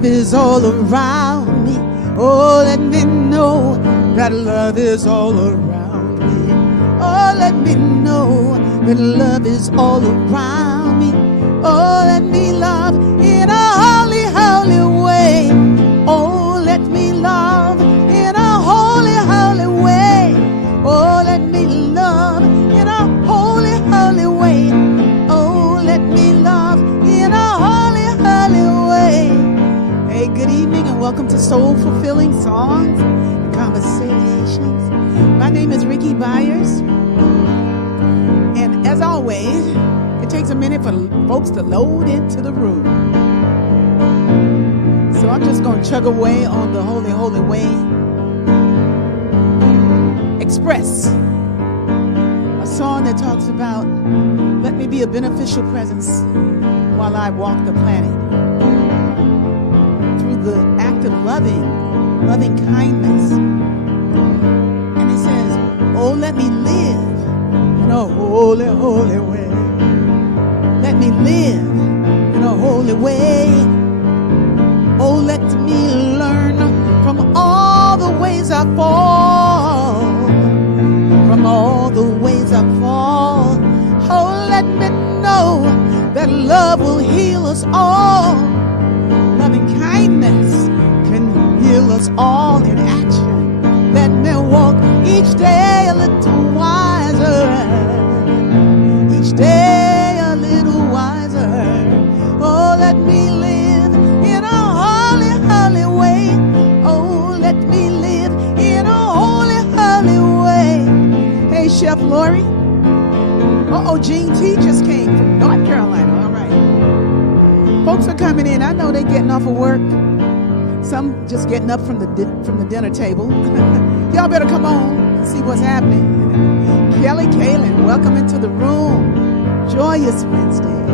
love is all around me. Oh, let me know that love is all around me. Oh, let me know that love is all around me. Oh, let me love in a holy, holy way. Oh, let me love in a holy, holy way. Oh, let me love in a holy, holy way. Oh, let me love in a holy, holy way. Hey, good evening and welcome to Soul Fulfilling Songs and Conversations. My name is Rickie Byars. And as always, it takes a minute for folks to load into the room. So I'm just going to chug away on the holy, holy way. Express, a song that talks about, let me be a beneficial presence while I walk the planet. Through the act of loving kindness. And it says, oh, let me live in a holy, holy way. Let me live in a holy way. Oh, let me learn from all the ways I fall. From all the ways I fall. Oh, let me know that love will heal us all. Loving kindness can heal us all in action. Let me walk each day a little wiser. Each day a little wiser. Oh, let me live in a holy, holy way. Oh, let me live in a holy, holy way. Hey, Chef Lori. Uh-oh, Gene T just came from North Carolina. All right. Folks are coming in. I know they're getting off of work. Some just getting up from the dinner table. Y'all better come on and see what's happening. Kelly Kalin, welcome into the room. Joyous Wednesday.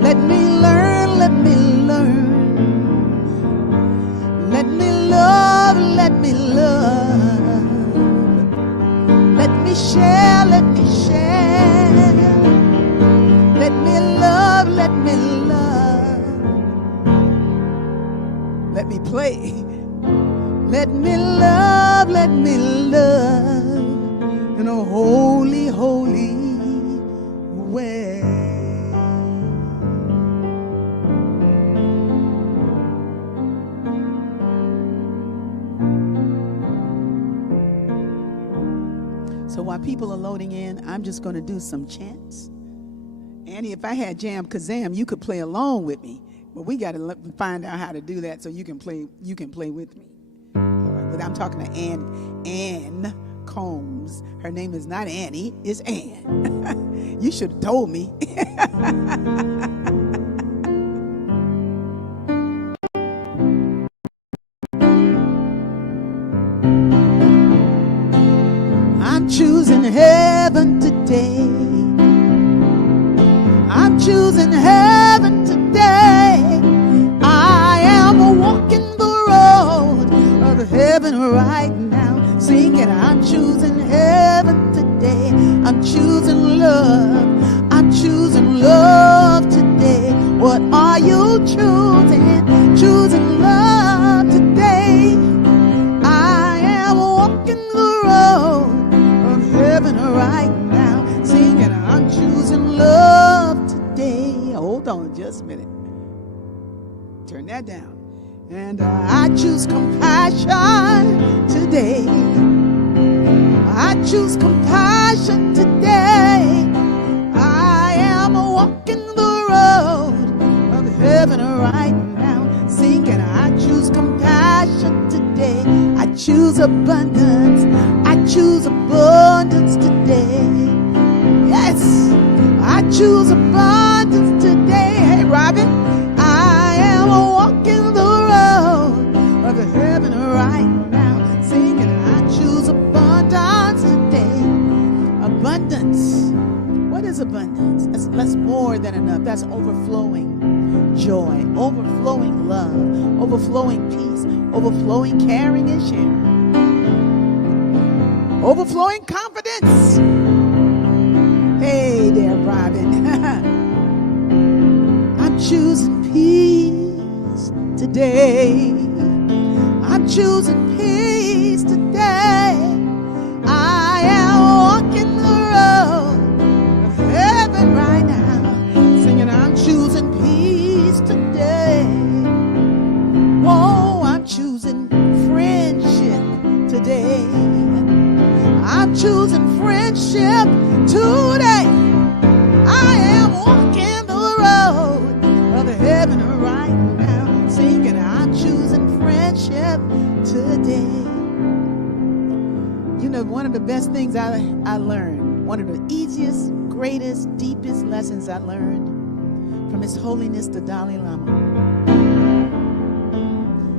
Let me learn, let me learn. Let me love, let me love. Let me share, let me share. Let me love, let me love. Let me play. Let me love in a holy, holy way. So while people are loading in, I'm just going to do some chants. Annie, if I had Jam Kazam, you could play along with me. But we got to find out how to do that so you can play with me. All right, but I'm talking to Ann Coombs. Her name is not Annie, it's Ann. You should have told me. I'm choosing heaven today. I'm choosing heaven today. I am walking the road of heaven right now, singing, I'm choosing heaven today. I'm choosing love. I'm choosing love today. What are you choosing? Choosing love today. I am walking the road of heaven right now, singing, I'm choosing love today. Hold on just a minute. Turn that down. And I choose compassion today. I choose compassion today. I am walking the road of heaven right now, singing, I choose compassion today. I choose abundance. I choose abundance today. Yes, I choose abundance today. Hey, Robin, I am walking the road of heaven right now, singing, I choose abundance today. Abundance. What is abundance? That's more than enough. That's overflowing joy, overflowing love, overflowing peace, overflowing caring and sharing, overflowing confidence. Hey there, Robin. I'm choosing peace. today. I'm choosing peace today. I am walking the road of heaven right now, singing I'm choosing peace today. Whoa, I'm choosing friendship today. I'm choosing friendship today. I am walking the road of heaven right now, singing I'm choosing friendship today. You know, one of the best things I learned, one of the easiest, greatest, deepest lessons I learned from His Holiness the Dalai Lama.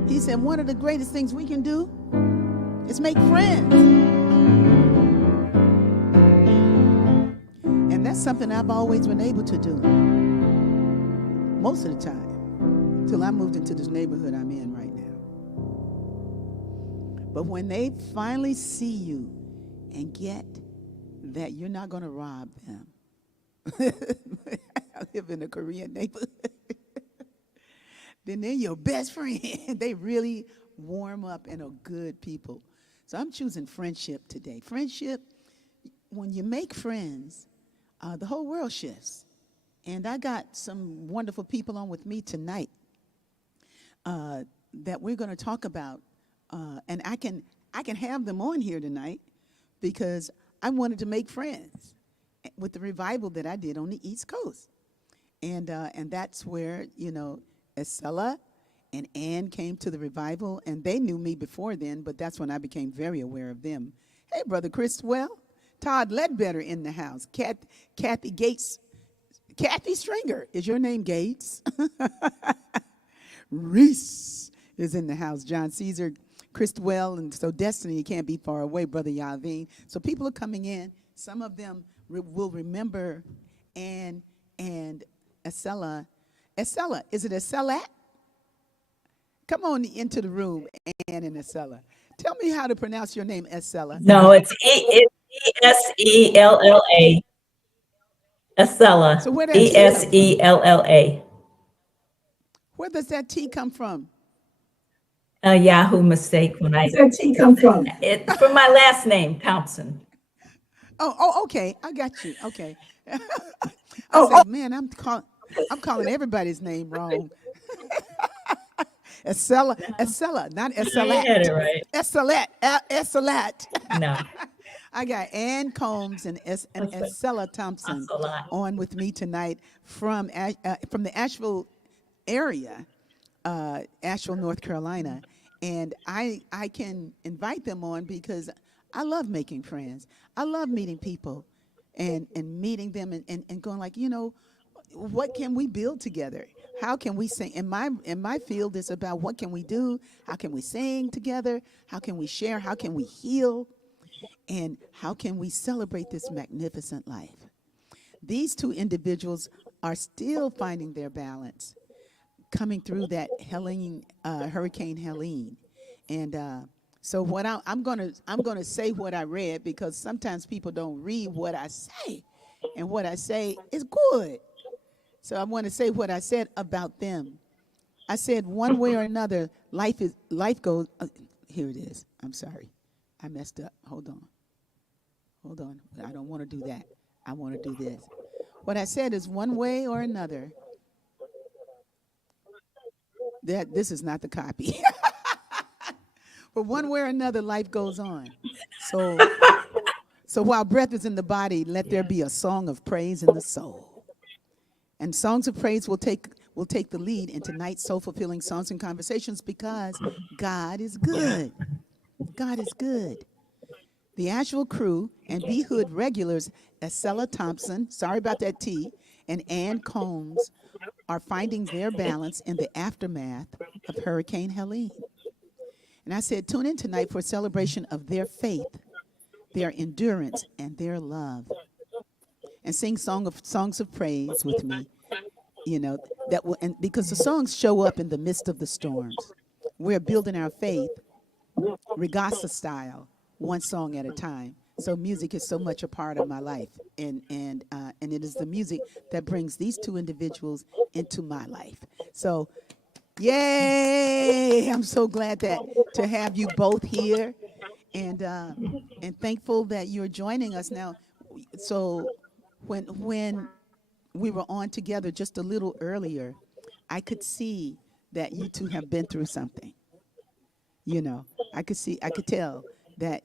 He said one of the greatest things we can do is make friends. And that's something I've always been able to do most of the time, till I moved into this neighborhood I'm in right now. But when they finally see you and get that you're not going to rob them. I live in a Korean neighborhood. Then they're your best friend. They really warm up and are good people. So I'm choosing friendship today. Friendship, when you make friends, the whole world shifts. And I got some wonderful people on with me tonight that we're going to talk about. And I can have them on here tonight because I wanted to make friends with the revival that I did on the East Coast. And that's where, you know, Esellat and Ann came to the revival, and they knew me before then, but that's when I became very aware of them. Hey, Brother Christwell, Todd Ledbetter in the house, Kathy Gates, Kathy Stringer, is your name Gates? Reese is in the house, John Caesar, Christwell, and so Destiny can't be far away, Brother Yavin. So people are coming in. Some of them will remember Ann and Esellat. Esellat, is it Esellat? Come on into the room, Ann and Esellat. Tell me how to pronounce your name, Esellat. No, it's Esella. Esellat. So where that T come from? Esella. Where does that T come from? A Yahoo mistake when I. Where's that T come from? It's from my last name, Thompson. Oh, okay. I got you. Okay. I said, man, I'm calling everybody's name wrong. Esellat, not Esellat. You had it right. Esellat. No. I got Ann Coombs and Esellat Thompson on with me tonight from the Asheville area, Asheville, North Carolina. And I can invite them on because I love making friends. I love meeting people and meeting them and going like, you know, what can we build together? How can we sing? In my field, it's about what can we do? How can we sing together? How can we share? How can we heal? And how can we celebrate this magnificent life? These two individuals are still finding their balance, coming through that Hurricane Helene. And so what I'm gonna say what I read, because sometimes people don't read what I say, and what I say is good. So I want to say what I said about them. I said one way or another, life goes. Here it is. I'm sorry, I messed up. Hold on. I don't want to do that. I want to do this. What I said is one way or another. That this is not the copy. But one way or another, life goes on. So while breath is in the body, let there be a song of praise in the soul. And songs of praise will take the lead in tonight's soul-fulfilling songs and conversations because God is good. God is good. The Asheville Crew and B-hood regulars, Esellat Thompson, sorry about that T, and Ann Coombs are finding their balance in the aftermath of Hurricane Helene. And I said, tune in tonight for a celebration of their faith, their endurance, and their love. And sing songs of praise with me, you know, and because the songs show up in the midst of the storms. We're building our faith, RIGASA style, one song at a time. So music is so much a part of my life, and it is the music that brings these two individuals into my life. So Yay! I'm so glad that to have you both here, and thankful that you're joining us now. So, when we were on together just a little earlier, I could see that you two have been through something. You know, I could tell that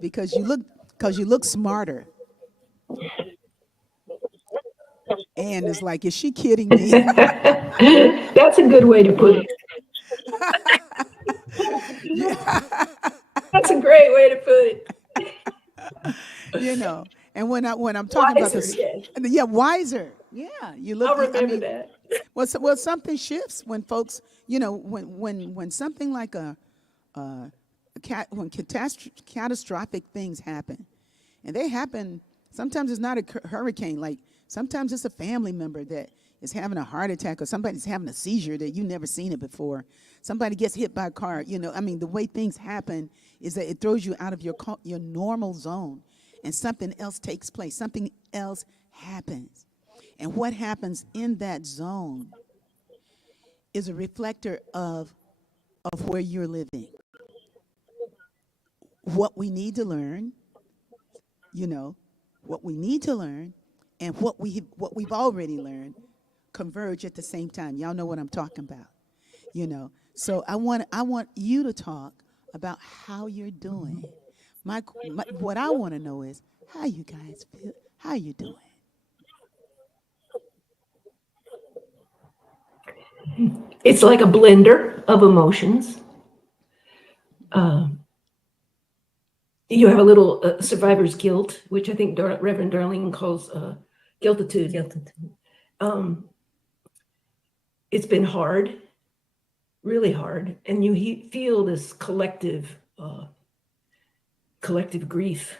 because you look smarter. And it's like, is she kidding me? That's a good way to put it. Yeah. That's a great way to put it. And when I'm talking about Wiser, this, yes. yeah, wiser. Yeah, you look. I'll remember that. Well, something shifts when folks, when something like when catastrophic things happen, and they happen. Sometimes it's not a hurricane. Like sometimes it's a family member that is having a heart attack, or somebody's having a seizure that you've never seen it before. Somebody gets hit by a car. The way things happen is that it throws you out of your normal zone, and something else takes place. Something else happens, and what happens in that zone is a reflector of where you're living. What we need to learn, what we need to learn, and what we've already learned converge at the same time. Y'all know what I'm talking about. So I want you to talk about how you're doing. What I want to know is how you guys feel. How you doing? It's like a blender of emotions. You have a little survivor's guilt, which I think Reverend Darlene calls guiltitude. It's been hard, really hard, and you feel this collective grief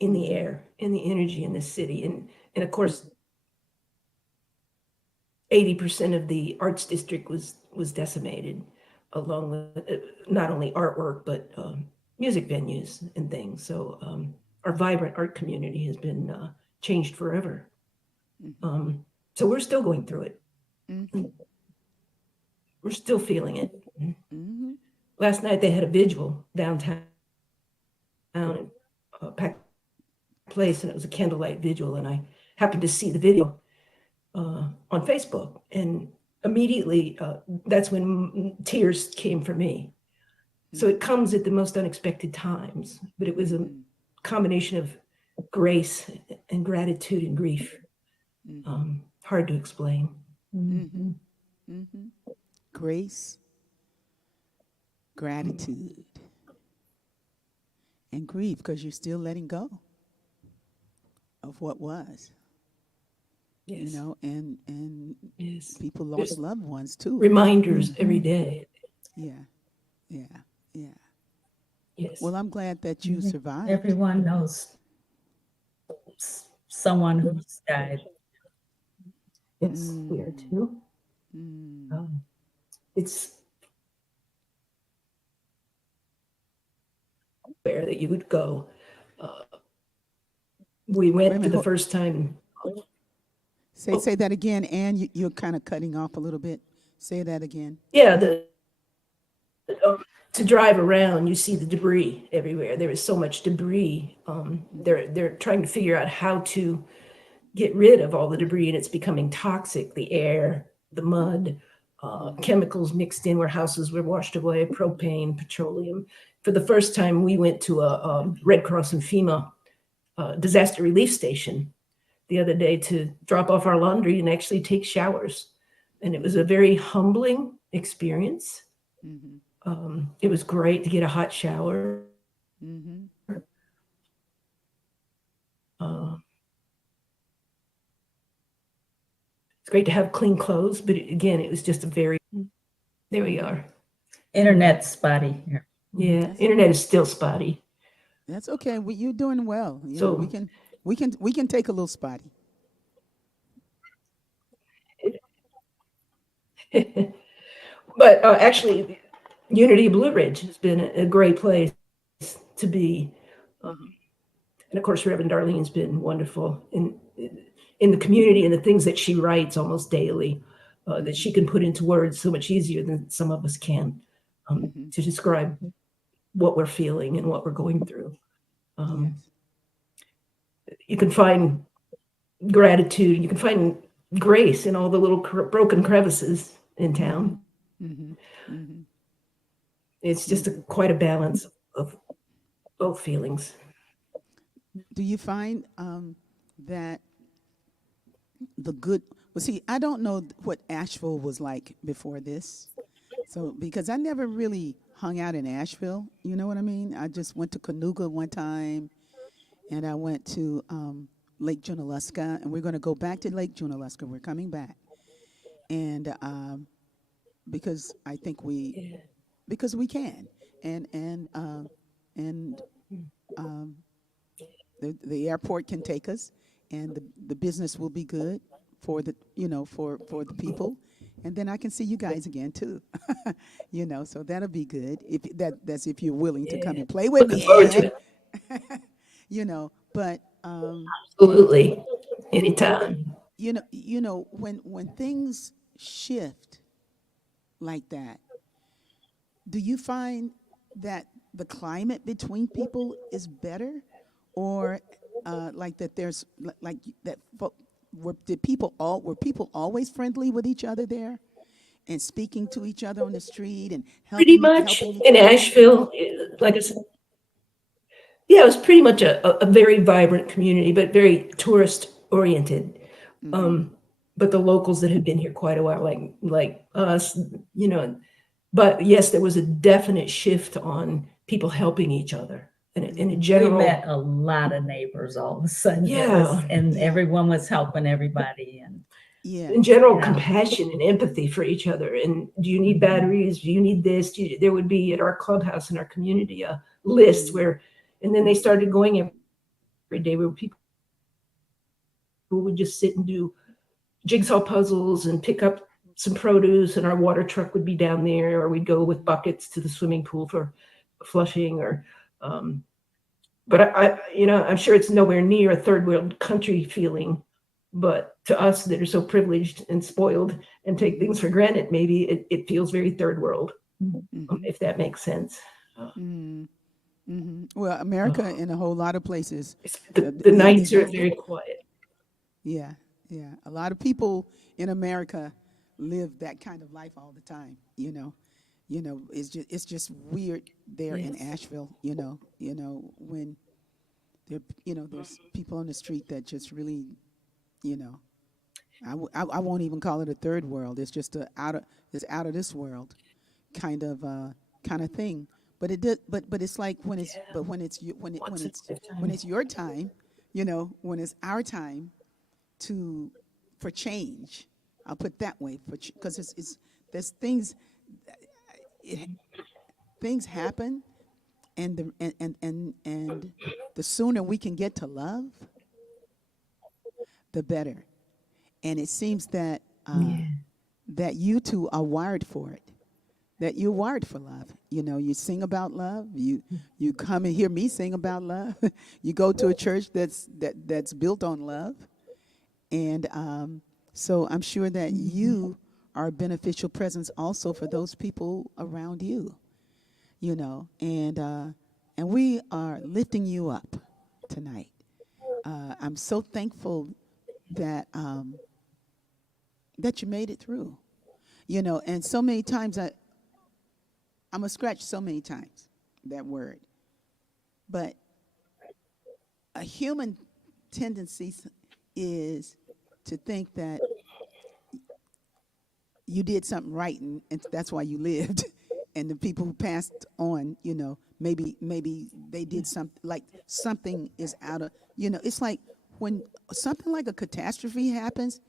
in the air, in the energy in the city, and of course, 80% of the arts district was decimated, along with not only artwork but music venues and things. So our vibrant art community has been changed forever. So we're still going through it. Mm-hmm. We're still feeling it. Mm-hmm. Last night they had a vigil downtown in a packed place, and it was a candlelight vigil, and I happened to see the video on Facebook, and immediately that's when tears came for me. So it comes at the most unexpected times, but it was a combination of grace and gratitude and grief. Hard to explain. Mm-hmm. Mm-hmm. Grace, gratitude, and grief, because you're still letting go of what was. Yes. And yes. People lost loved ones too. Reminders every day. Yeah. Yes. Well, I'm glad that you survived. Everyone knows someone who's died. Yes, we are too. It's where that you would go. We went for the first time. Say that again, Ann. You're kind of cutting off a little bit. Say that again. Yeah, to drive around, you see the debris everywhere. There is so much debris. They're trying to figure out how to get rid of all the debris, and it's becoming toxic. The air, the mud, chemicals mixed in where houses were washed away, propane, petroleum. For the first time, we went to a Red Cross and FEMA disaster relief station the other day to drop off our laundry and actually take showers. And it was a very humbling experience. It was great to get a hot shower. It's great to have clean clothes, but again, it was just there we are. Internet's spotty here. Yeah, internet is still spotty. That's okay. You're doing well. So we can take a little spotty. But actually, Unity Blue Ridge has been a great place to be. And of course, Reverend Darlene's been wonderful in the community and the things that she writes almost daily. that she can put into words so much easier than some of us can, Mm-hmm. to describe what we're feeling and what we're going through. Um, Yes. you can find gratitude, you can find grace in all the little broken crevices in Mm-hmm. town. Mm-hmm. Mm-hmm. It's just Mm-hmm. quite a balance of both feelings. Do you find that the good? Well, see, I don't know what Asheville was like before this. So, because I never really hung out in Asheville, you know what I mean? I just went to Canoga one time, and I went to Lake Junaluska, and we're going to go back to Lake Junaluska. We're coming back, and because I think Yeah. because we can, and um, the airport can take us, and the business will be good for the for the people, and then I can see you guys again too, so that'll be good if that's if you're willing to come Yeah. and play with Looking me, forward to Ann. it. But Absolutely. Anytime. when things shift like that, do you find that the climate between people is better, or like that there's like that were people always friendly with each other there and speaking to each other on the street and Pretty helping much helping each in other? Asheville, like I said, yeah, it was pretty much a very vibrant community, but very tourist oriented. Mm-hmm. Um, but the locals that had been here quite a while, like us, you know, but yes, there was a definite shift on people helping each other in a Mm-hmm. We met general, a lot of neighbors all of a sudden. It was, yeah, and Yeah. everyone was helping everybody. And in Yes. general yeah, compassion and empathy for each other. And do you need batteries? Do you need this? There would be at our clubhouse in our community a list Mm-hmm. where, and then they started going every day where people would just sit and do jigsaw puzzles and pick up some produce, and our water truck would be down there, or we'd go with buckets to the swimming pool for flushing, or um, but I'm sure it's nowhere near a third world country feeling, but to us that are so privileged and spoiled and take Mm-hmm. things for granted, maybe it feels very third world, Mm-hmm. if that makes sense. uh, Mm-hmm. Mm-hmm. Well, America uh, in a whole lot of places, the it nights are don't. very quiet. Yeah, yeah. A lot of people in America live that kind of life all the time. It's just weird there in Yes. Asheville. When there's people on the street that just really, you know, I won't even call it a third world. It's just it's out of this world kind of thing. But it did. But it's like Yeah. when it's you- Once in a when lifetime. it's your time, when it's our time to for change. I'll put that way because it's there's it, things happen, and the sooner we can get to love, the better. And it seems that Yeah. that you two are wired for it. That you're wired for love. You sing about love. You come and hear me sing about love. You go to a church that's built on love. And so I'm sure that you are a beneficial presence also for those people around you, and we are lifting you up tonight. I'm so thankful that that you made it through, and so many times I'm going to scratch so many times that word, but a human tendency is to think that you did something right, and that's why you lived. And the people who passed on, maybe they did something, like something is out of, it's like when something like a catastrophe happens,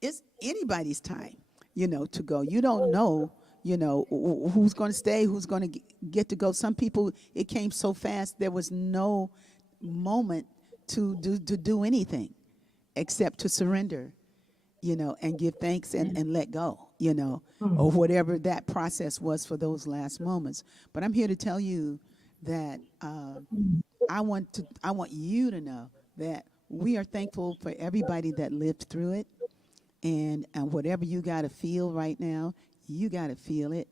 it's anybody's time, to go. You don't know, who's going to stay, who's going to get to go. Some people, it came so fast, there was no moment to do anything except to surrender, and give thanks and let go, or Mm. whatever that process was for those last moments. But I'm here to tell you that I want you to know that we are thankful for everybody that lived through it, And whatever you got to feel right now, you got to feel it.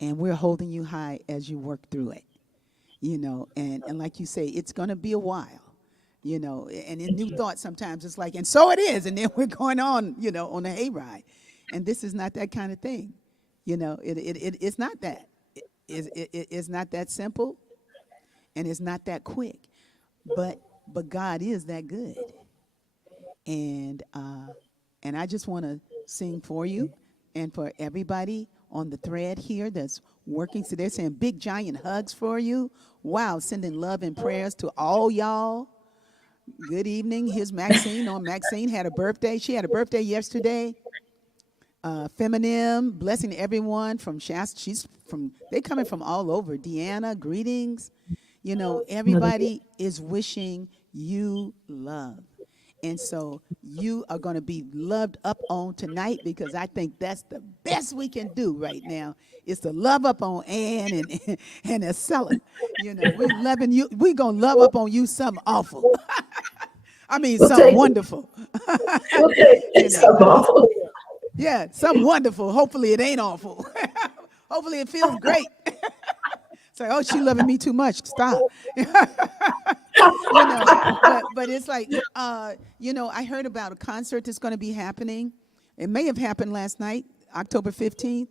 And we're holding you high as you work through it, and like you say, it's going to be a while, and in New Thought sometimes it's like, and so it is. And then we're going on, on the hayride. And this is not that kind of thing. It's not that. It's not that simple, and it's not that quick. But God is that good. And I just want to sing for you and for everybody on the thread here that's working. So they're saying big giant hugs for you. Wow, sending love and prayers to all y'all. Good evening. Here's Maxine. Maxine had a birthday. She had a birthday yesterday. Feminine, blessing everyone from Shasta. They coming from all over. Deanna, greetings. Everybody is wishing you love. And so you are going to be loved up on tonight, because I think that's the best we can do right now is to love up on Ann and Esellat. We're loving you. We're going to love up on you something awful. I mean, something wonderful. Something awful. Yeah, something wonderful. Hopefully it ain't awful. Hopefully it feels great. It's like, oh, she loving me too much. Stop. But it's like, I heard about a concert that's going to be happening. It may have happened last night, October 15th.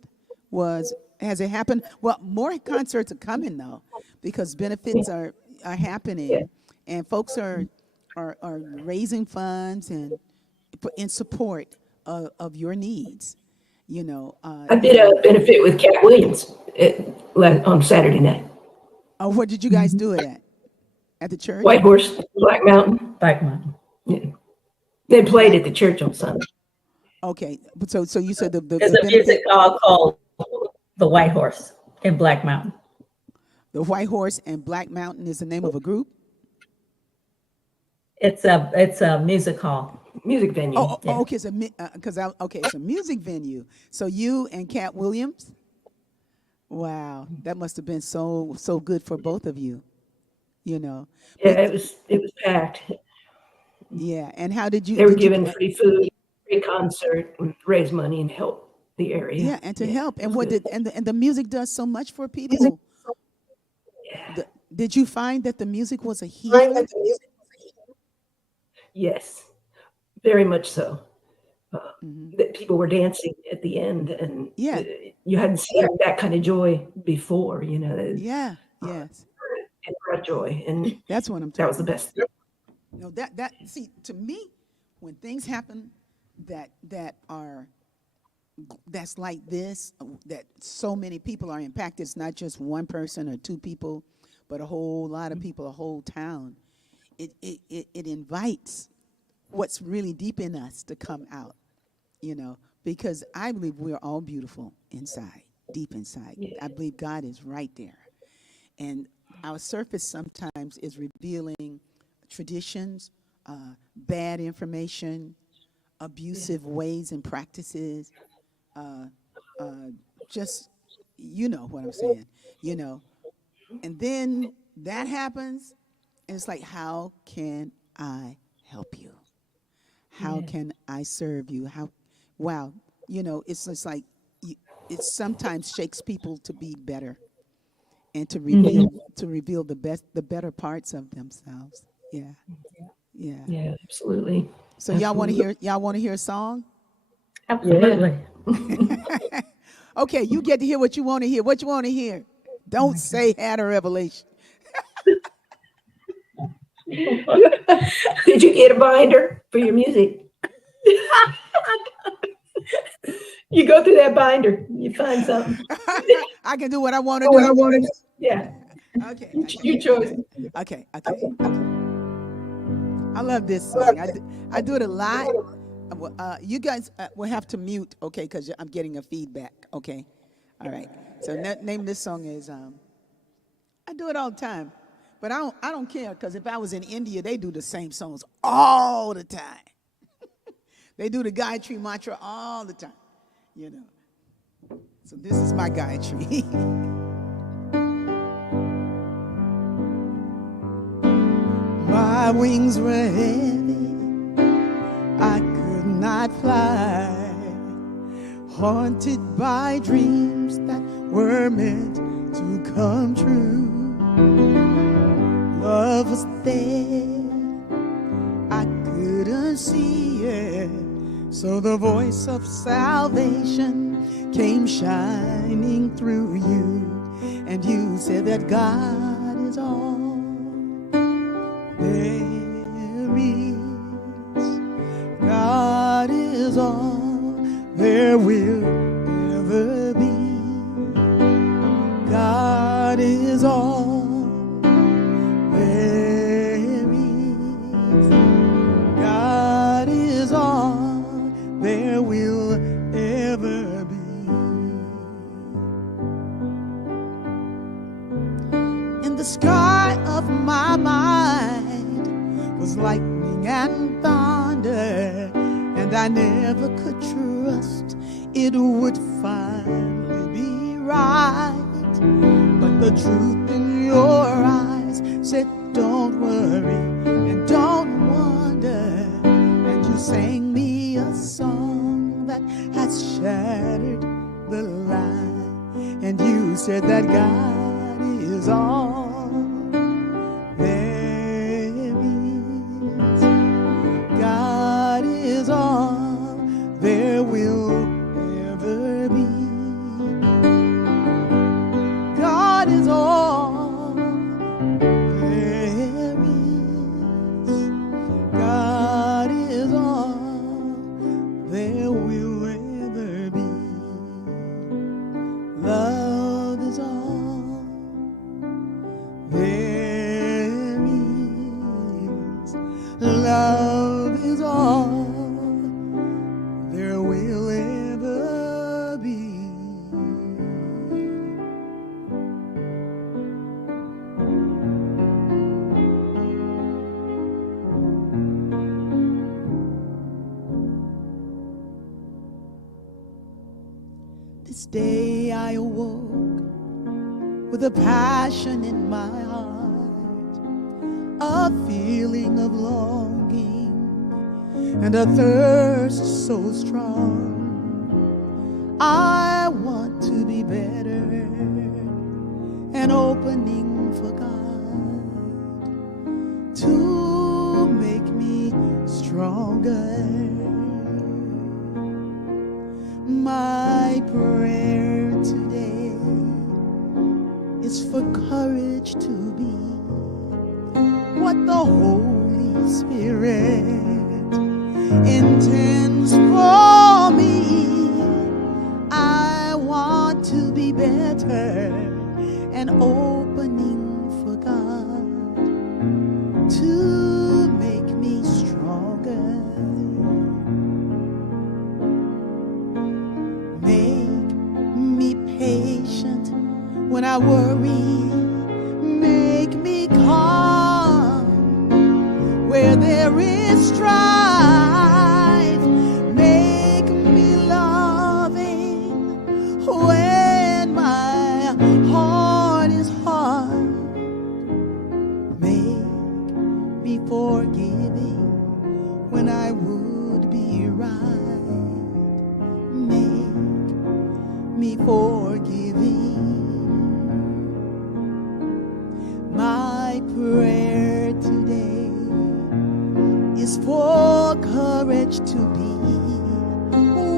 Has it happened? Well, more concerts are coming though, because benefits are happening, and folks are raising funds and in support of your needs. I did a benefit with Cat Williams on Saturday night. Oh, what did you guys do it at? At the church? White Horse, Black Mountain. Black Mountain. Yeah. They played at the church on Sunday. Okay, so you said the There's a music hall called the White Horse in Black Mountain. The White Horse and Black Mountain is the name of a group? It's a music hall. Music venue. Okay. It's a music venue. So you and Cat Williams? Wow, that must have been so good for both of you. Yeah, it was packed. Yeah, and how did you? They were giving free food, free concert, and raise money and help the area. Yeah, and to help. And the music does so much for people. Yeah. Did you find that the music was a healer? Yes, very much so. That people were dancing at the end, and you hadn't seen that kind of joy before. Yes. And brought joy, and that's what I'm talking. That was the best. No, see, to me, when things happen that's like this, that so many people are impacted. It's not just one person or two people, but a whole lot of people, a whole town. It invites what's really deep in us to come out, because I believe we're all beautiful inside, deep inside. Yeah. I believe God is right there. And our surface sometimes is revealing traditions, bad information, abusive ways and practices, just, what I'm saying, and then that happens, and it's like, how can I help you? How can I serve you? It's just like, it sometimes shakes people to be better and to reveal the better parts of themselves. Yeah, absolutely. So y'all want to hear a song? Absolutely. Okay, you get to hear what you want to hear. What you want to hear? Don't say had a revelation. Did you get a binder for your music? You go through that binder, you find something. I can do what I want to do. Yeah. Okay. You chose. Okay. I love this song. I do it a lot. You guys will have to mute, okay, because I'm getting a feedback. Okay. All right. So name of this song is I do it all the time, but I don't care, because if I was in India, they do the same songs all the time. They do the Gayatri mantra all the time, So this is my Gayatri. My wings were heavy, I could not fly. haunted by dreams that were meant to come true. Love was there, I couldn't see it, so the voice of salvation came shining through you, and you said that God is all there is. God is all there will ever be. God is all there is. God is all there will ever be. In the sky of my mind was lightning and thunder, and I never could trust it would finally be right. But the truth in your eyes said, don't worry and don't wonder. And you sang me a song that has shattered the lie. And you said that God is all there is. God is all there will ever be. God is all there is. God is all there will ever be. Love is all there is. Love is all there will ever be. This day I awoke with a passion in my heart, a feeling of longing and a thirst so strong. I want to be better, an opening for God to make me stronger. My prayer today is for courage to be what the Holy Spirit intends for me. I want to be better, an opening for God to make me stronger. Make me patient when I worry. Make me calm where there is strife. Make me loving when my heart is hard. Make me forgiving when I would be right. Make me forgiving. My prayer today is for courage to be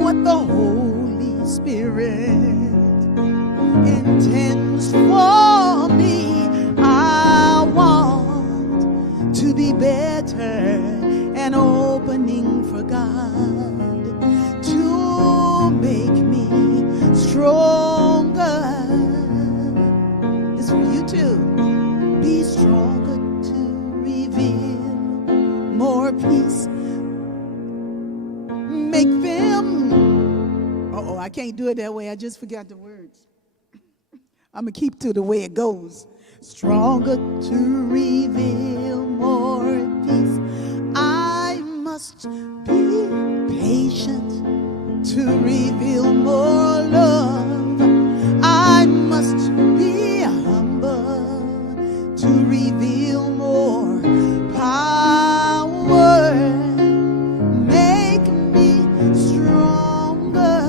what the Holy Spirit intends for me. I want to be better, an opening for God to make me stronger. It's for you too. Be stronger to reveal more peace. Make them. Uh-oh, I can't do it that way. I just forgot the words. I'm going to keep to the way it goes. Stronger to reveal more peace. I must be patient to reveal more love. I must be humble to reveal more power. Make me stronger.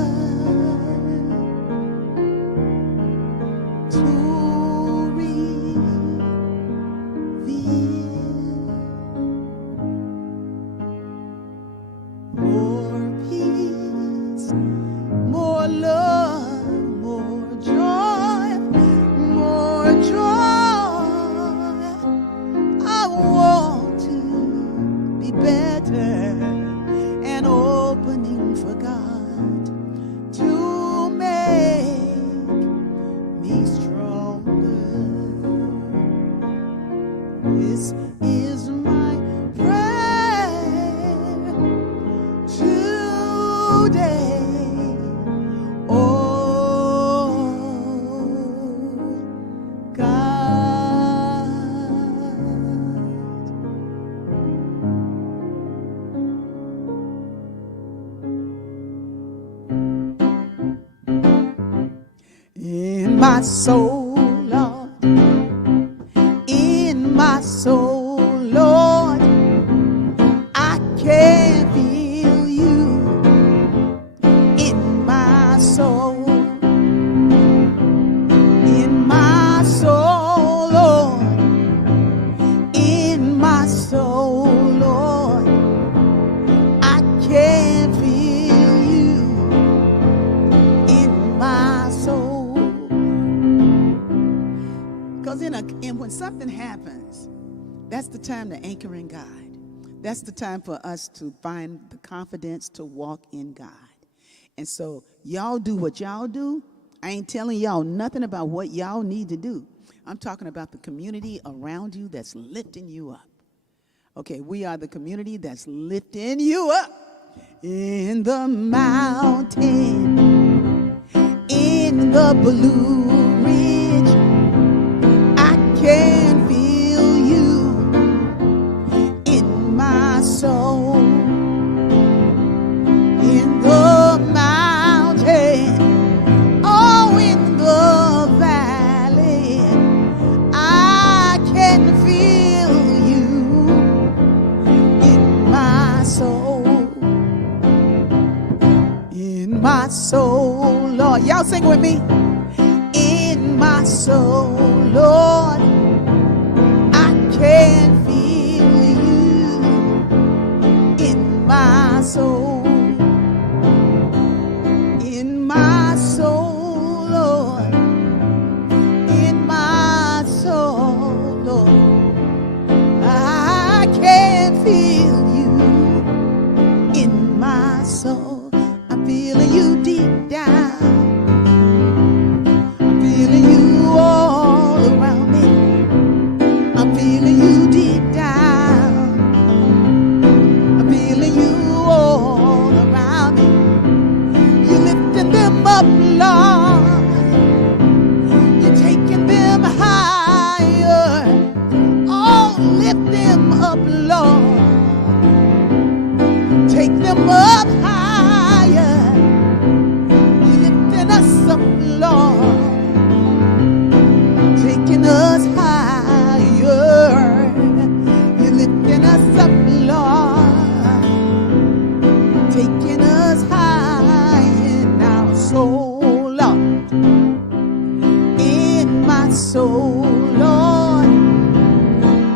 for God to make me stronger. This is my prayer today. Oh God. In my soul, Lord, in my soul, Lord, I can feel you in my soul, Lord, in my soul, Lord, I can feel you in my soul. Because and when something happens, that's the time to anchor in God. That's the time for us to find the confidence to walk in God. And so y'all do what y'all do. I ain't telling y'all nothing about what y'all need to do. I'm talking about the community around you that's lifting you up. Okay, we are the community that's lifting you up in the mountain, in the Blue Ridge. I can feel you in my soul, in the mountain, oh, in the valley. I can feel you in my soul, in my soul, Lord. Y'all sing with me. In my soul, Lord, I can feel you in my soul, in my soul, Lord, in my soul, Lord, I can feel you in my soul. I'm feeling you deep down. I'm feeling you all around me. I'm feeling you deep down. I'm feeling you all around me. You're lifting them up, Lord. You're taking them higher. Oh, lift them up, Lord. Take them up higher. You're lifting us up, Lord. Taking us higher. You're lifting us up, Lord. Taking us high in our soul, Lord. In my soul, Lord,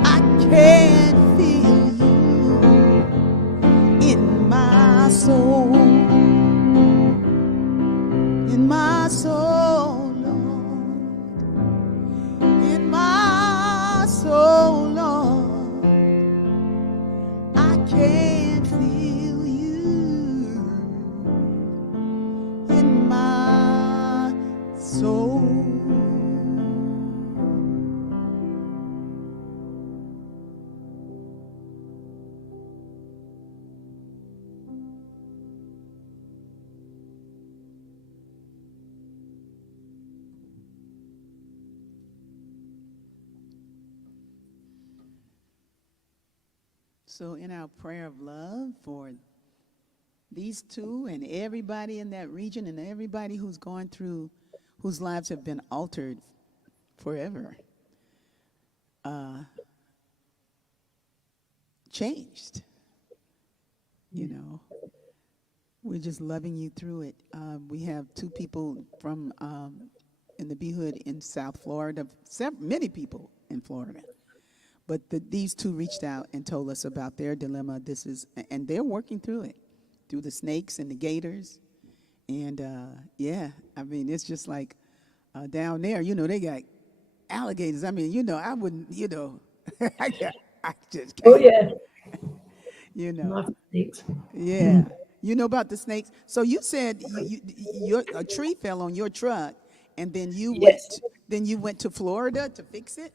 I can feel you in my soul, in my soul, Lord, in my soul, Lord, I can feel you in my soul. So in our prayer of love for these two and everybody in that region and everybody who's going through, whose lives have been altered forever, changed, you know, we're just loving you through it. We have two people from in the B-hood in South Florida, many people in Florida. But these two reached out and told us about their dilemma. And they're working through it, through the snakes and the gators. And yeah, I mean, it's just like down there, you know, they got alligators. I mean, you know, I wouldn't, you know, I just can't. Oh, yeah. You know, Lots of things. yeah. You know about the snakes. So you said a tree fell on your truck, and then Yes. you went to Florida to fix it.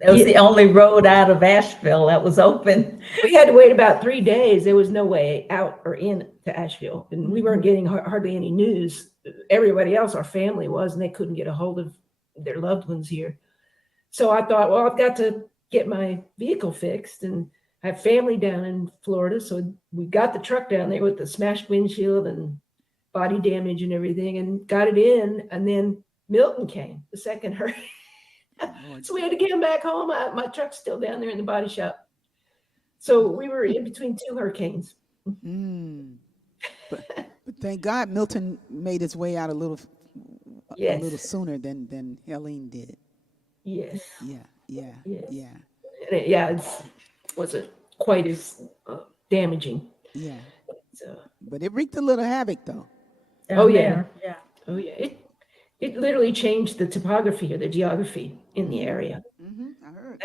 That was the only road out of Asheville that was open. We had to wait about 3 days. There was no way out or in to Asheville, and we weren't getting hardly any news. Everybody else, our family was, and they couldn't get a hold of their loved ones here. So I thought, well, I've got to get my vehicle fixed, and I have family down in Florida. So we got the truck down there with the smashed windshield and body damage and everything, and got it in. And then Milton came, the second hurricane. So we had to get him back home. My truck's still down there in the body shop. So we were in between 2 hurricanes. But thank God Milton made its way out a little sooner than Helene did. Yes. Yeah. Yes. Yeah. It wasn't quite as damaging. Yeah. So. But it wreaked a little havoc, though. Oh yeah. There. Yeah. Oh yeah. It literally changed the topography or the geography in the area. I heard.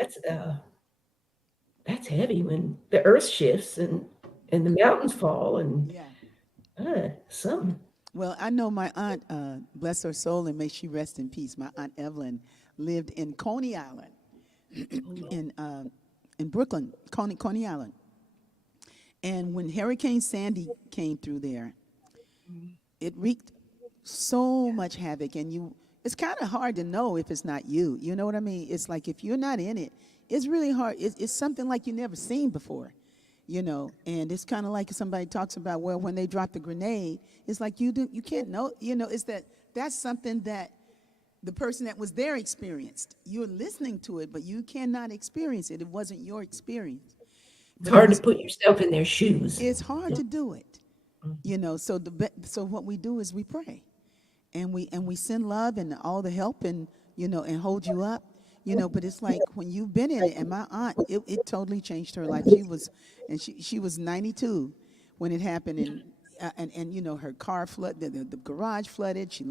That's heavy when the earth shifts and the mountains fall and something. Well, I know my aunt, bless her soul and may she rest in peace. My aunt Evelyn lived in Coney Island, in Brooklyn, Coney Island. And when Hurricane Sandy came through there, it wreaked so much havoc, and it's kind of hard to know if it's not you. You know what I mean? It's like if you're not in it, it's really hard. It's something like you never seen before, you know. And it's kind of like somebody talks about, well, when they dropped the grenade, it's like you can't know. You know, it's that's something that the person that was there experienced. You're listening to it, but you cannot experience it. It wasn't your experience. It's hard to put yourself in their shoes. It's hard to do it, you know. So what we do is we pray. And we send love and all the help and, you know, and hold you up, you know, but it's like when you've been in it, and my aunt, it totally changed her life. She was 92 when it happened, and you know, her car flooded, the garage flooded. She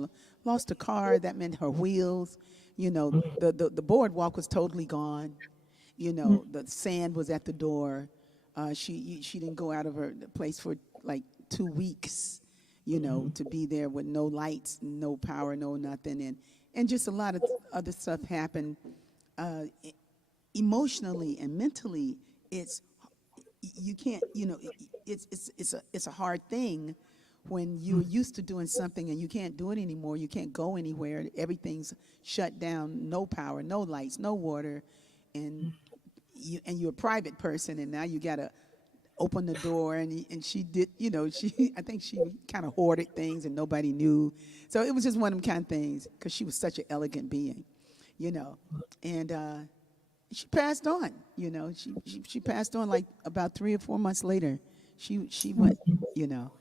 lost a car. That meant her wheels, you know, the boardwalk was totally gone. You know, the sand was at the door. She didn't go out of her place for like 2 weeks. You know, to be there with no lights, no power, no nothing, and just a lot of other stuff happened. Emotionally and mentally, you can't, you know, it's a hard thing when you're used to doing something and you can't do it anymore. You can't go anywhere. Everything's shut down. No power, no lights, no water, and you're a private person, and now you gotta open the door, and she did, you know, I think she kind of hoarded things and nobody knew. So it was just one of them kind of things, because she was such an elegant being, you know. And she passed on, you know. She passed on like about 3 or 4 months later. She went, you know.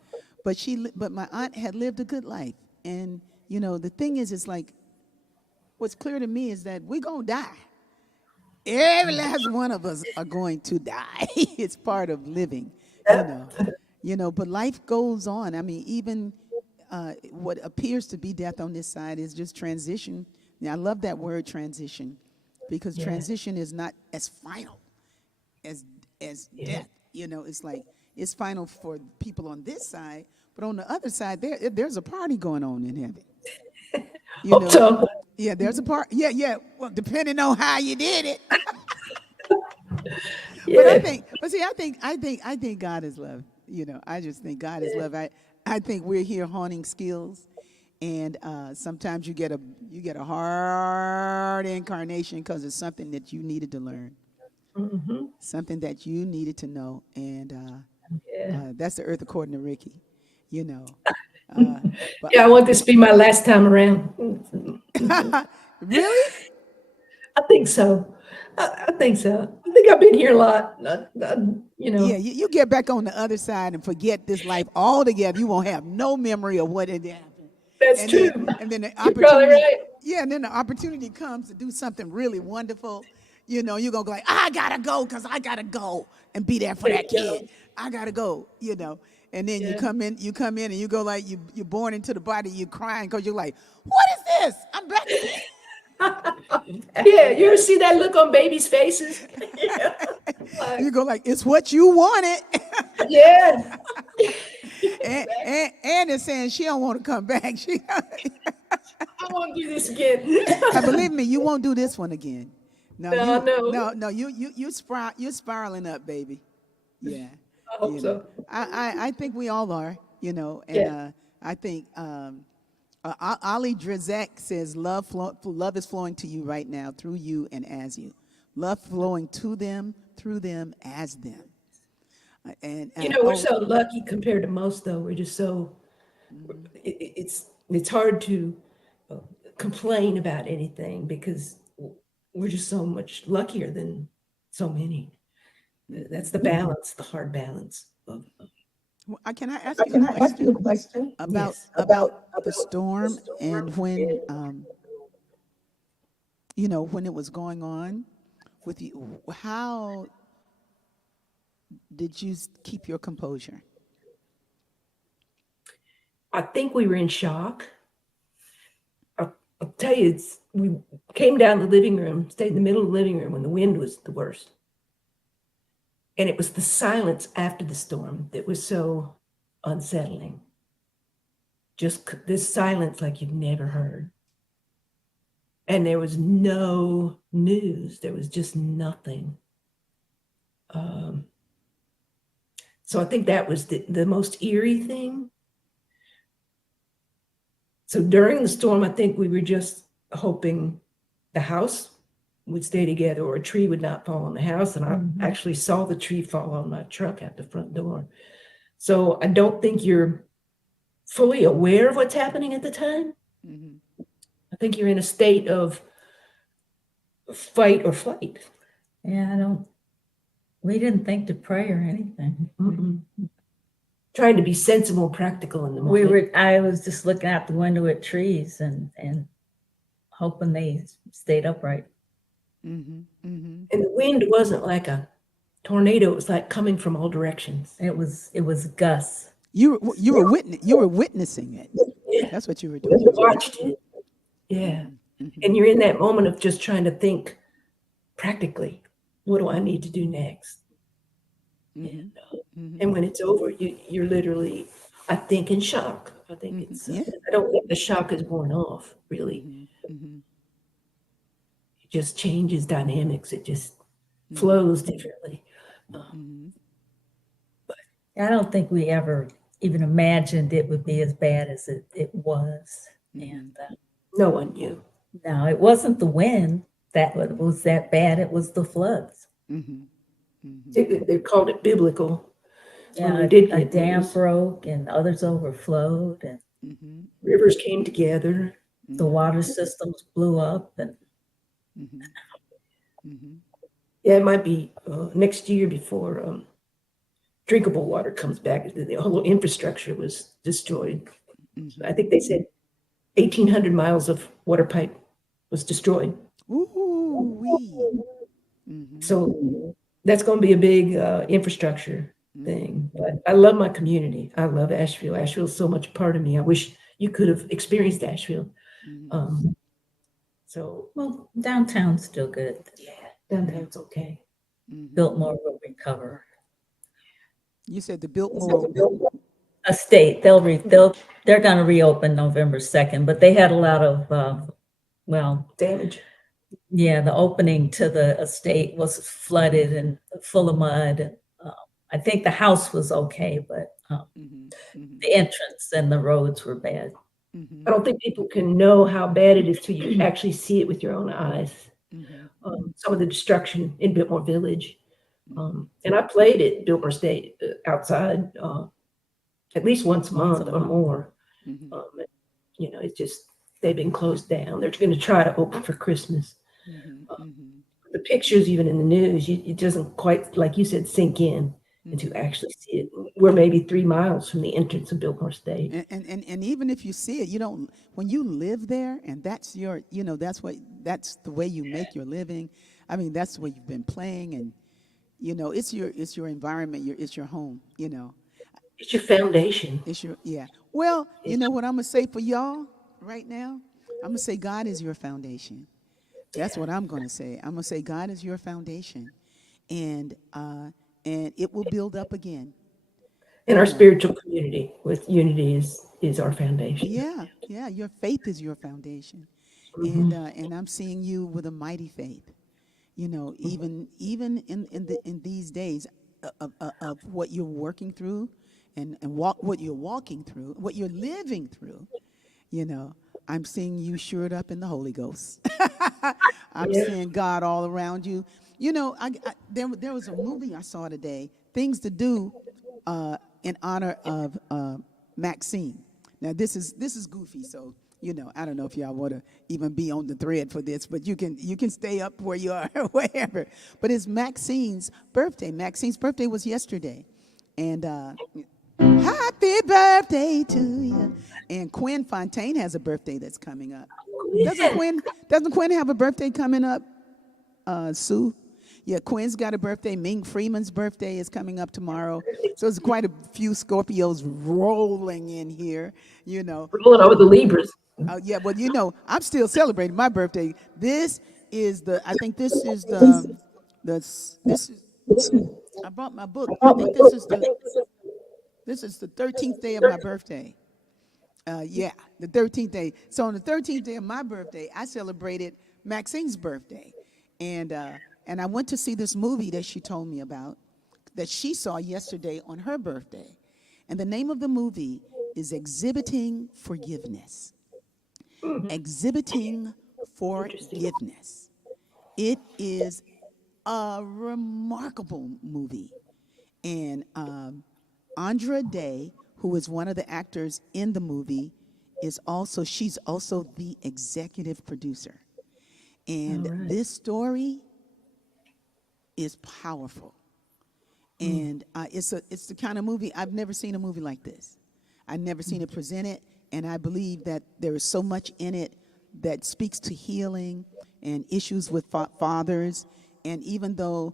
But my aunt had lived a good life. And, you know, the thing is, it's like, what's clear to me is that we're going to die. Every last one of us are going to die. It's part of living, you know, but life goes on. I mean, even what appears to be death on this side is just transition. Now, I love that word transition, because transition is not as final as death. You know, it's like, it's final for people on this side, but on the other side, there's a party going on in heaven. You know, so. Yeah, there's a part. Yeah. Well, depending on how you did it. But I think God is love. You know, I just think God is love. I think we're here honing skills, and sometimes you get a hard incarnation because it's something that you needed to learn, something that you needed to know, and that's the earth according to Rickie. You know. But I want this to be my last time around. Really? I think so. I think so. I think I've been here a lot. You know. Yeah, you get back on the other side and forget this life altogether. You won't have no memory of what had happened. That's true. And then the You're probably right. Yeah, and then the opportunity comes to do something really wonderful. You know, you're gonna go like, I gotta go because I gotta go and be there for that kid. I gotta go. You know. And then you come in and you go like, you're born into the body, you're crying because you're like, what is this? I'm back again. Yeah, you ever see that look on babies' faces? You go like, it's what you wanted. Yeah. And is saying she don't want to come back. I won't do this again. Believe me, you won't do this one again. No, No. you're spiraling up, baby. Yeah, I hope so. I think we all are, and Yeah. I think Ali Drizek says love is flowing to you right now through you and as you. Love flowing to them, through them, as them. And We're so lucky compared to most, though. We're just so, it's hard to complain about anything because we're just so much luckier than so many. That's the balance, the hard balance of. Can I ask you a question about Yes. about the storm and when when it was going on with you? How did you keep your composure? I think we were in shock. I'll tell you, we came down the living room, stayed in the middle of the living room when the wind was the worst. And it was the silence after the storm that was so unsettling. Just this silence like you've never heard. And there was no news. There was just nothing. So I think that was the most eerie thing. So during the storm, I think we were just hoping the house would stay together or a tree would not fall on the house. And I actually saw the tree fall on my truck at the front door. So I don't think you're fully aware of what's happening at the time. Mm-hmm. I think you're in a state of fight or flight. Yeah, we didn't think to pray or anything. Mm-mm. Trying to be sensible, practical in the moment. I was just looking out the window at trees and hoping they stayed upright. Mm-hmm. Mm-hmm. And the wind wasn't like a tornado. It was like coming from all directions. It was gusts. You were witnessing it. Yeah. That's what you were doing. You watched it. Yeah. Mm-hmm. And you're in that moment of just trying to think practically, what do I need to do next? Mm-hmm. And when it's over, you're literally, I think, in shock. I think it's, I don't think the shock is worn off, really. Mm-hmm. It just changes dynamics. It just flows differently. But I don't think we ever even imagined it would be as bad as it was. And no one knew. No, it wasn't the wind that was that bad. It was the floods. Mm-hmm. Mm-hmm. They called it biblical. Yeah, a dam broke and others overflowed and rivers came together. The water systems blew up and yeah, it might be next year before drinkable water comes back. The whole infrastructure was destroyed. I think they said 1,800 miles of water pipe was destroyed. So that's going to be a big infrastructure thing. But I love my community. I love Asheville. Asheville is so much a part of me. I wish you could have experienced Asheville. Well, downtown's still good. Yeah, downtown's okay. Biltmore will recover. You said the Biltmore estate. They're going to reopen November 2nd, but they had a lot of damage. Yeah, the opening to the estate was flooded and full of mud. I think the house was okay, but the entrance and the roads were bad. I don't think people can know how bad it is till you actually see it with your own eyes. Some of the destruction in Biltmore Village. And I played at Biltmore State outside at least once a month or more. It's just, they've been closed down. They're going to try to open for Christmas. The pictures, even in the news, it doesn't quite, like you said, sink in and to actually see it. We're maybe 3 miles from the entrance of Biltmore State. And even if you see it, you don't, when you live there and that's your, that's the way you make your living. I mean, that's where you've been playing and, it's your environment, it's your home, It's your foundation. Well, you know what I'm going to say for y'all right now? I'm going to say God is your foundation. That's what I'm going to say. I'm going to say God is your foundation, and it will build up again. And our spiritual community with unity is our foundation. Yeah, yeah. Your faith is your foundation, Mm-hmm. and I'm seeing you with a mighty faith. You know, even in these days of what you're working through, and what you're walking through, what you're living through. You know, I'm seeing you shored up in the Holy Ghost. I'm Yeah. seeing God all around you. You know, there was a movie I saw today, Things to Do, in honor of Maxine. Now this is goofy, so you know I don't know if y'all want to even be on the thread for this, but you can stay up where you are, wherever. But it's Maxine's birthday. Maxine's birthday was yesterday, and happy birthday to you. And Quinn Fontaine has a birthday that's coming up. Doesn't Yeah. Quinn doesn't Quinn have a birthday coming up, Sue? Yeah, Quinn's got a birthday. Ming Freeman's birthday is coming up tomorrow. So there's quite a few Scorpios rolling in here, you know. Rolling over the Libras. Yeah, well, you know, I'm still celebrating my birthday. I think this is this is, I brought my book. I think this is the 13th day of my birthday. Yeah, the 13th day. So on the 13th day of my birthday, I celebrated Maxine's birthday, and and I went to see this movie that she told me about, that she saw yesterday on her birthday, and the name of the movie is Exhibiting Forgiveness. Exhibiting Interesting. Forgiveness. It is a remarkable movie, and Andra Day, who is one of the actors in the movie, she's also the executive producer. All And right. this story is powerful. And it's the kind of movie, I've never seen a movie like this. I've never seen it presented, and I believe that there is so much in it that speaks to healing and issues with fathers. And even though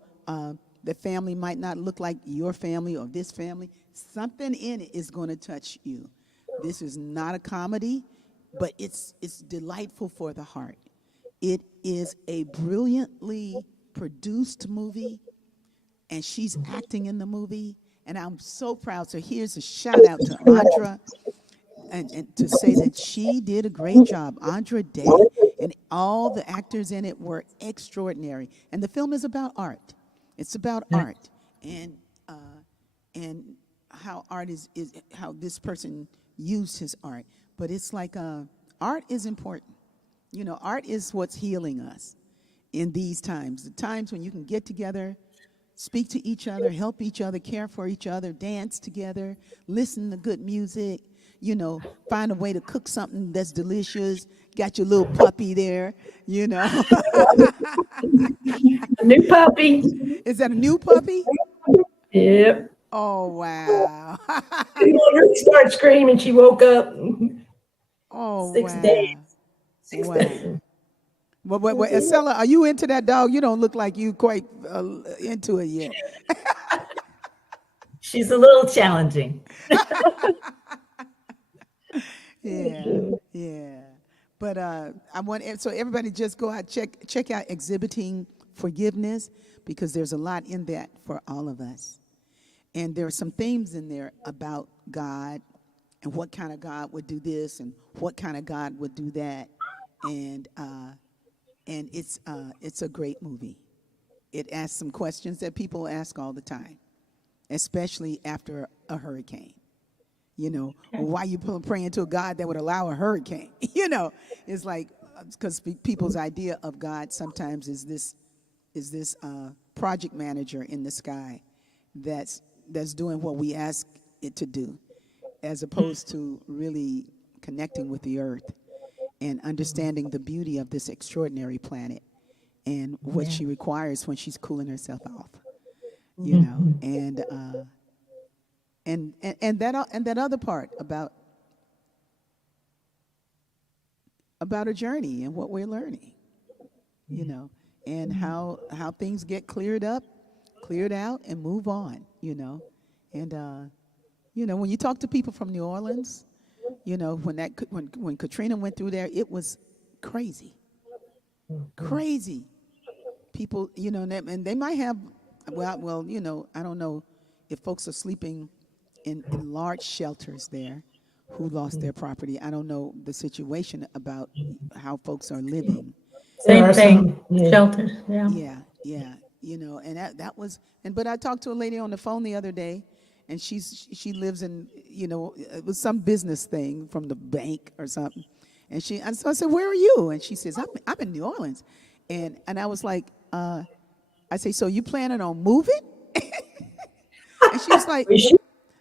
the family might not look like your family or this family, something in it is going to touch you. This is not a comedy, but it's delightful for the heart. It is a brilliantly produced movie, and she's acting in the movie, and I'm so proud. So here's a shout out to Andra, and to say that she did a great job. Andra Day and all the actors in it were extraordinary. And the film is about art. It's about art, and and how art is how this person used his art. But it's like art is important. You know, art is what's healing us in these times. The times when you can get together, speak to each other, help each other, care for each other, dance together, listen to good music, you know, find a way to cook something that's delicious. Got your little puppy there, you know. A new puppy. Is that a new puppy? Yep. Oh, wow. She wanted to start screaming. She woke up. Oh, 6 days. wow. 6 days. Wow. Well, Esellat, are you into that dog? You don't look like you quite into it yet. She's a little challenging. Yeah, yeah. But I want so everybody just go out check out Exhibiting Forgiveness, because there's a lot in that for all of us, and there are some themes in there about God and what kind of God would do this and what kind of God would do that, and it's a great movie. It asks some questions that people ask all the time, especially after a hurricane. You know, well, why you praying to a God that would allow a hurricane? You know, it's like, because people's idea of God sometimes is this project manager in the sky that's doing what we ask it to do, as opposed to really connecting with the earth and understanding the beauty of this extraordinary planet and what she requires when she's cooling herself off. You know, and that other part about a journey and what we're learning, you know, and how things get cleared out and move on, you know. And you know, when you talk to people from New Orleans, you know, when Katrina went through there, it was crazy. Crazy. People, you know, and they might have, well, you know, I don't know if folks are sleeping in large shelters there who lost their property. I don't know the situation about how folks are living. Same thing, shelters, yeah. Yeah. And that was, but I talked to a lady on the phone the other day, and she lives in, it was some business thing from the bank or something. And so I said, where are you? And she says, I'm in New Orleans. And I was like, I say, so you planning on moving? And she was like,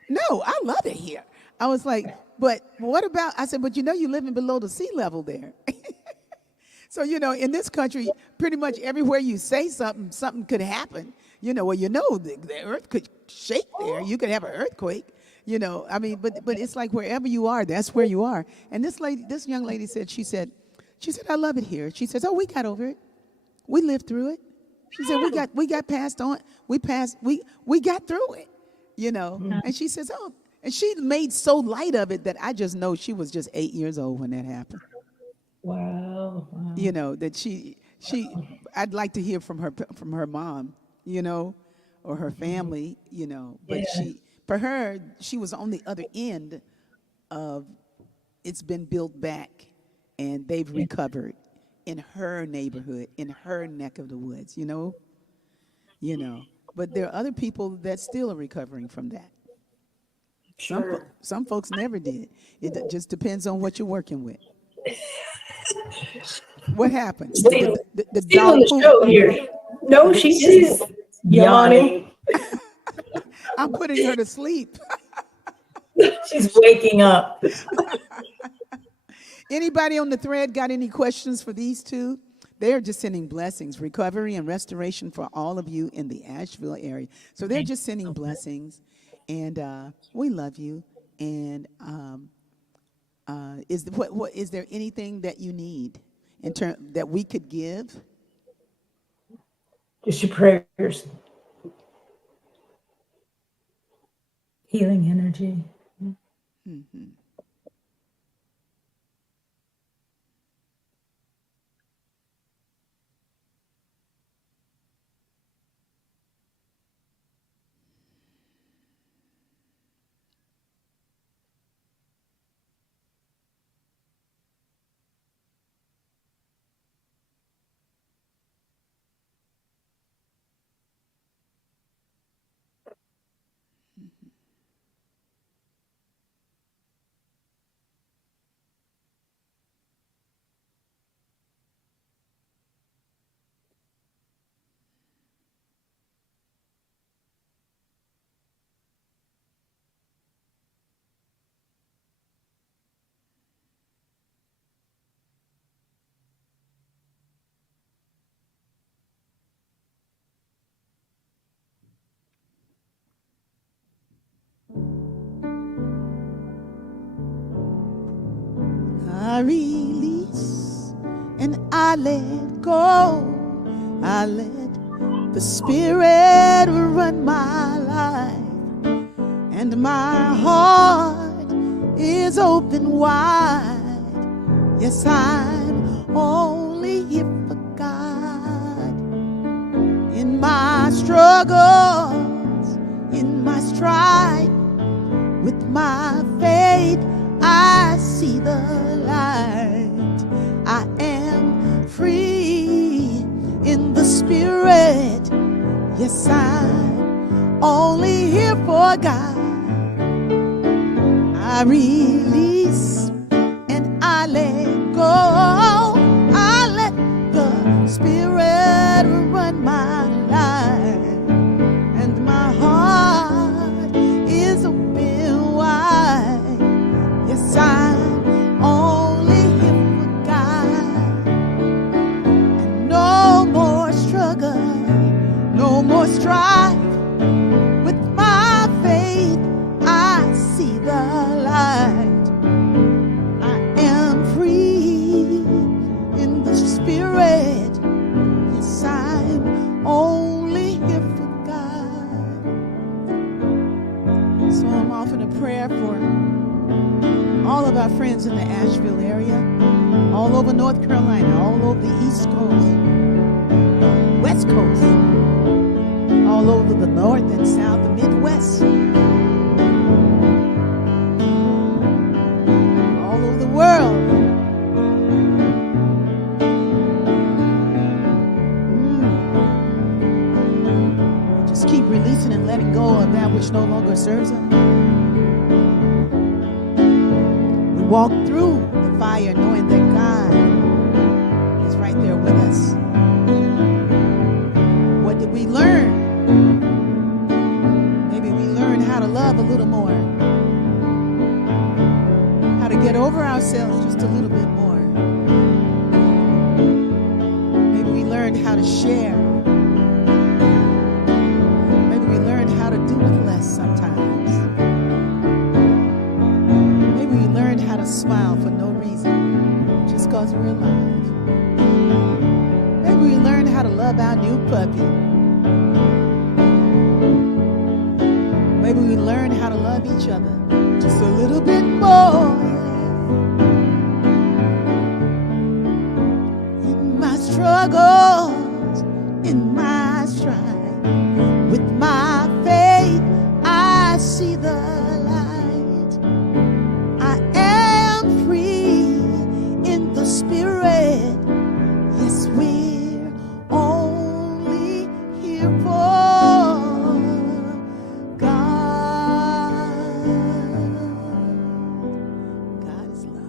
no, I love it here. I was like, but what about, I said, but you're living below the sea level there. So, in this country, pretty much everywhere you say something could happen. The earth could shake there. You could have an earthquake, but it's like wherever you are, that's where you are. And this young lady said, she said, I love it here. She says, oh, we got over it. We lived through it. She said, we got past on. We got through it, And she says, oh, and she made so light of it that I just know she was just 8 years old when that happened. Wow. That she I'd like to hear from her mom, or her family, but for her, she was on the other end of it's been built back and they've recovered in her neighborhood, in her neck of the woods, but there are other people that still are recovering from that. Sure. Some folks never did. It just depends on what you're working with. What happened? The dog on the show here. No, she's yawning. I'm putting her to sleep. She's waking up. Anybody on the thread got any questions for these two? They're just sending blessings, recovery and restoration for all of you in the Asheville area. So they're just sending blessings, and we love you. And is there anything that you need in term that we could give? Just your prayers. Healing energy. Mm-hmm. I release and I let go. I let the Spirit run my life, and my heart is open wide. Yes, I'm only here for God. In my struggles, in my strife, with my faith, I see the light. I am free in the Spirit. Yes, I'm only here for God. I release and I let go. I let the Spirit run my life, and my heart is open wide. Yes, I'm only here for God. And no more struggle, no more strife. With my faith, I see the light. I am free in the Spirit. Yes, I'm only here for God. So I'm offering a prayer for all of our friends in the Asheville area, all over North Carolina, all over the East Coast, West Coast, all over the North and South, the Midwest, of that which no longer serves us. We walk through the fire knowing that God is right there with us. What did we learn? Maybe we learned how to love a little more, how to get over ourselves just a little bit more. Maybe we learned how to share. Maybe we learned how to do with less sometimes. Maybe we learned how to smile for no reason, just because we're alive. Maybe we learned how to love our new puppy. Maybe we learned how to love each other just a little bit more. In my struggles, in my strife, with my faith, I see the light. I am free in the spirit. Yes, we're only here for God. God is love.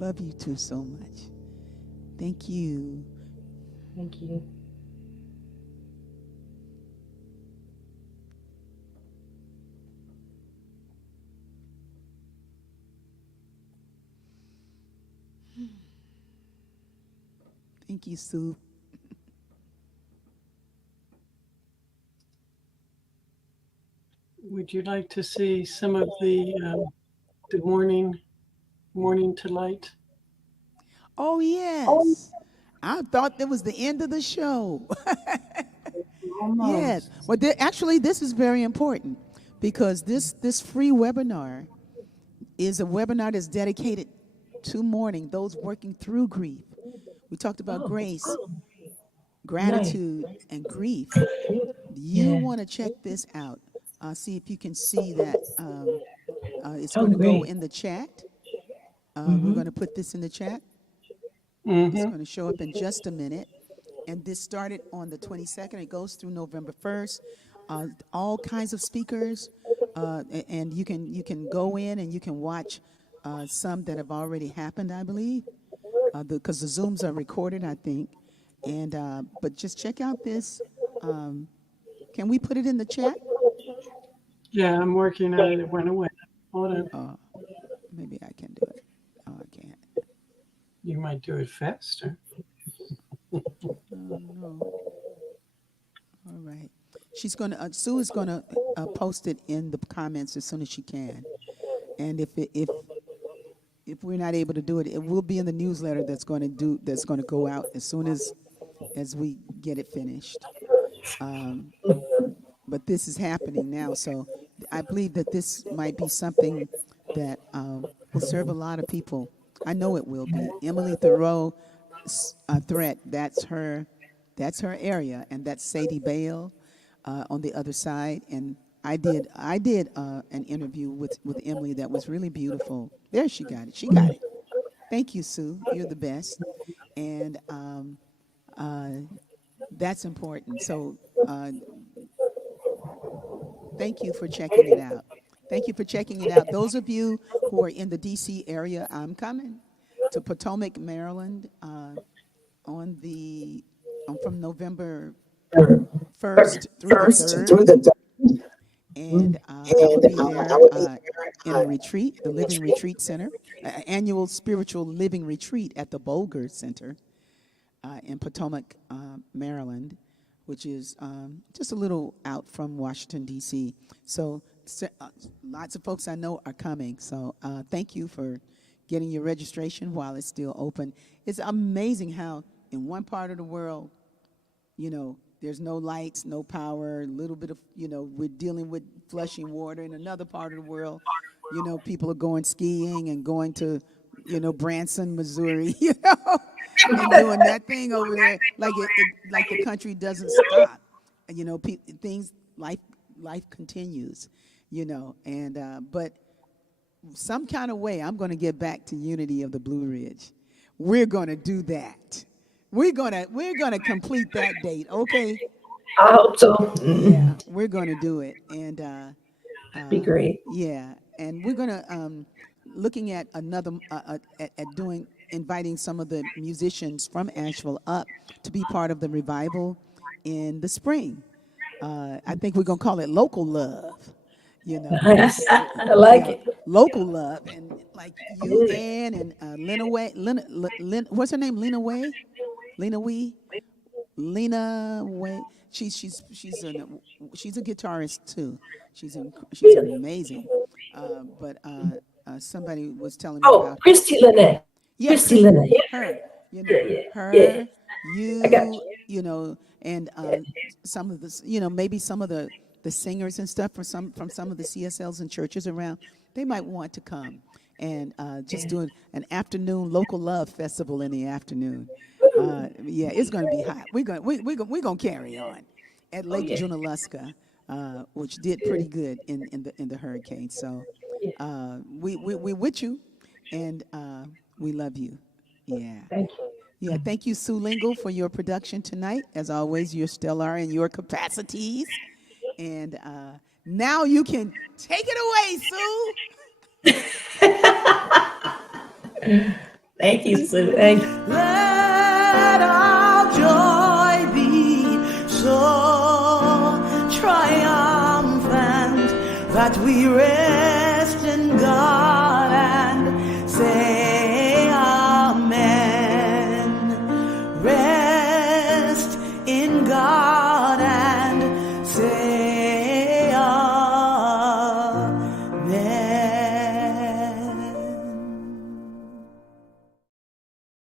Love you too so much. Thank you. Thank you. Thank you, Sue. Would you like to see some of the morning to light? Oh, yes. I thought that was the end of the show. Yes. Well, actually, this is very important because this free webinar is a webinar that's dedicated to mourning, those working through grief. We talked about grace, gratitude, and grief. You want to check this out. See if you can see that. It's going to go in the chat. We're going to put this in the chat. It's going to show up in just a minute. And this started on the 22nd. It goes through November 1st. All kinds of speakers. And you can go in and you can watch some that have already happened, I believe. Because the Zooms are recorded, I think. And but just check out this. Can we put it in the chat? Yeah, I'm working on it. It went away. Hold on. Maybe I can do it. Oh, I can't. You might do it faster. No. All right. She's gonna. Sue is gonna post it in the comments as soon as she can. And if we're not able to do it, it will be in the newsletter that's going to go out as soon as we get it finished. But this is happening now, so I believe that this might be something that will serve a lot of people. I know it will be. Emily Thoreau threat. That's her area, and that's Sadie Bale on the other side. And I did an interview with Emily that was really beautiful. There, she got it. She got it. Thank you, Sue. You're the best. And that's important. So thank you for checking it out. Thank you for checking it out. Those of you who are in the D.C. area, I'm coming to Potomac, Maryland from November 1st through the 3rd. And I will be there in a retreat, the Living Retreat Center, annual spiritual living retreat at the Bolger Center in Potomac, Maryland, which is just a little out from Washington, D.C. So lots of folks I know are coming. So thank you for getting your registration while it's still open. It's amazing how in one part of the world, there's no lights, no power, a little bit of, we're dealing with flushing water. In another part of the world, people are going skiing and going to, Branson, Missouri, and doing that thing over there, like the country doesn't stop. Life continues, and but some kind of way, I'm going to get back to unity of the Blue Ridge. we're gonna do that. We're gonna complete that date. Okay. I hope so. Yeah, we're gonna do it, and Be great. yeah, and we're gonna looking at another at doing inviting some of the musicians from Asheville up to be part of the revival in the spring. I think we're gonna call it local love. You know, I like yeah, it. local love, and like you, Ann, and Lena Way. What's her name? Lena Way. Lena Wee. Lena Way. She's a guitarist too. She's amazing. But somebody was telling me Oh, about Christy Lynette. yeah, Christy Lynette. her. You know, Yeah. her, I got you, you know, and some of the, maybe some of the singers and stuff from some of the CSLs and churches around. They might want to come and just do an afternoon local love festival in the afternoon. Yeah, it's going to be hot. We're gonna carry on at Lake Junaluska, which did pretty good in the hurricane. So we with you, and we love you. Yeah. Thank you. Yeah, thank you, Sue Lingle, for your production tonight. As always, you're stellar in your capacities. And now you can take it away, Sue. Thank you, Sue. Thank you. Let our joy be so triumphant that we rest in God and say amen. Rest in God.